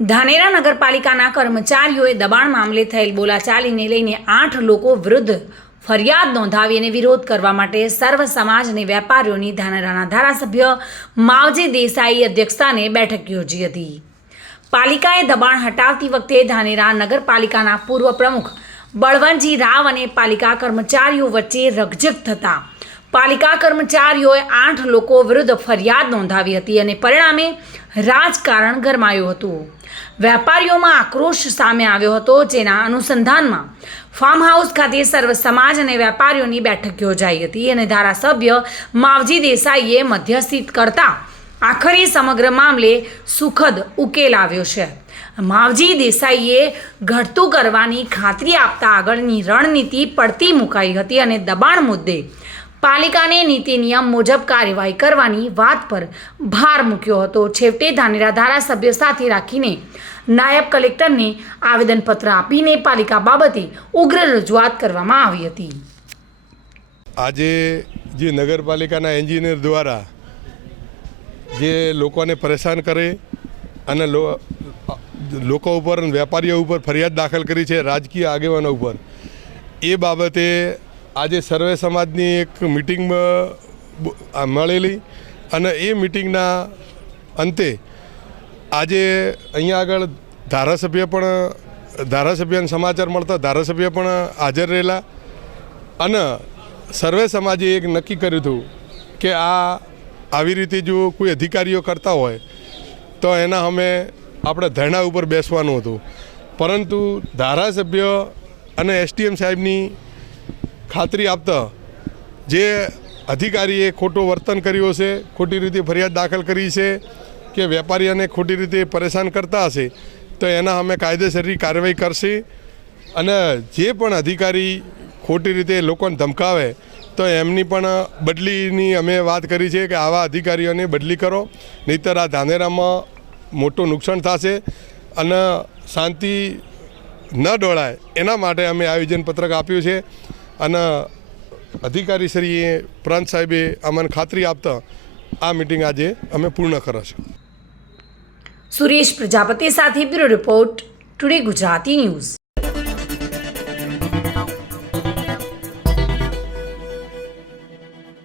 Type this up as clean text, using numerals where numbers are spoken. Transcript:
ધાનેરા નગરપાલિકાના કર્મચારીઓએ દબાણ મામલે થયેલ બોલાચાલીને લઈને 8 લોકો વિરુદ્ધ ફરિયાદ નોંધાવી અને વિરોધ કરવા માટે સર્વ સમાજ અને વેપારીઓની ધાનેરાના ધારાસભ્ય માવજી દેસાઈ અધ્યક્ષસ્થાને બેઠક યોજી હતી. પાલિકાએ દબાણ હટાવતી વખતે ધાનેરા નગરપાલિકાના પૂર્વ પ્રમુખ બળવંતજી રાવ અને પાલિકા કર્મચારીઓ વચ્ચે રકઝક થતા પાલિકા કર્મચારીઓએ 8 લોકો વિરુદ્ધ ફરિયાદ નોંધાવી હતી અને પરિણામે રાજકારણ ગરમાયું હતું. વેપારીઓમાં આક્રોશ સામે આવ્યો હતો, જેના અનુસંધાનમાં ફાર્મ હાઉસ ખાતે સર્વ સમાજ અને વેપારીઓની બેઠક યોજાઈ હતી અને ધારાસભ્ય માવજી દેસાઈએ મધ્યસ્થી કરતા આખરે સમગ્ર મામલે સુખદ ઉકેલ આવ્યો છે. માવજી દેસાઈએ ઘટતું કરવાની ખાતરી આપતા આગળની રણનીતિ પડતી મુકાઈ હતી અને દબાણ મુદ્દે પાલિકાને નીતિ નિયમ મુજબ કાર્યવાહી કરવાની વાત પર ભાર મૂક્યો હતો. છેવટે ધાનેરા ધારાસભ્ય સાથે રાખીને નાયબ કલેક્ટરને આવેદનપત્ર આપીને પાલિકા બાબતે ઉગ્ર રજૂઆત કરવામાં આવી હતી. આજે જે નગરપાલિકાના એન્જિનિયર દ્વારા જે લોકોને પરેશાન કરે અને લોકો ઉપર વેપારીઓ ઉપર ફરિયાદ દાખલ કરી છે રાજકીય આગેવાનો ઉપર, એ બાબતે આજે સર્વે સમાજની એક મિટિંગમાં મળેલી અને એ મિટિંગના અંતે આજે અહીંયા આગળ ધારાસભ્યને સમાચાર મળતા ધારાસભ્ય પણ હાજર રહેલા અને સર્વે સમાજે એક નક્કી કર્યું હતું કે આવી રીતે જો કોઈ અધિકારીઓ કરતા હોય તો એના અમે આપણે ધરણા ઉપર બેસવાનું હતું. પરંતુ ધારાસભ્ય અને એસટીએમ સાહેબની ખાતરી આપતા જે અધિકારીએ ખોટું વર્તન કર્યું હશે, ખોટી રીતે ફરિયાદ દાખલ કરી છે કે વેપારીઓને ખોટી રીતે પરેશાન કરતા હશે તો એના અમે કાયદેસરની કાર્યવાહી કરશે. અને જે પણ અધિકારી ખોટી રીતે લોકોને ધમકાવે તો એમની પણ બદલીની અમે વાત કરી છે કે આવા અધિકારીઓને બદલી કરો, નહીંતર આ ધાનેરામાં મોટું નુકસાન થશે અને શાંતિ ન ડોળાય એના માટે અમે આયોજનપત્રક આપ્યું છે. અને અધિકારીશ્રીએ પ્રાંત સાહેબે અમને ખાતરી આપતા આ મિટિંગ આજે અમે પૂર્ણ કરશું. સુરેશ પ્રજાપતિ સાથે bureau report, today Gujarati news.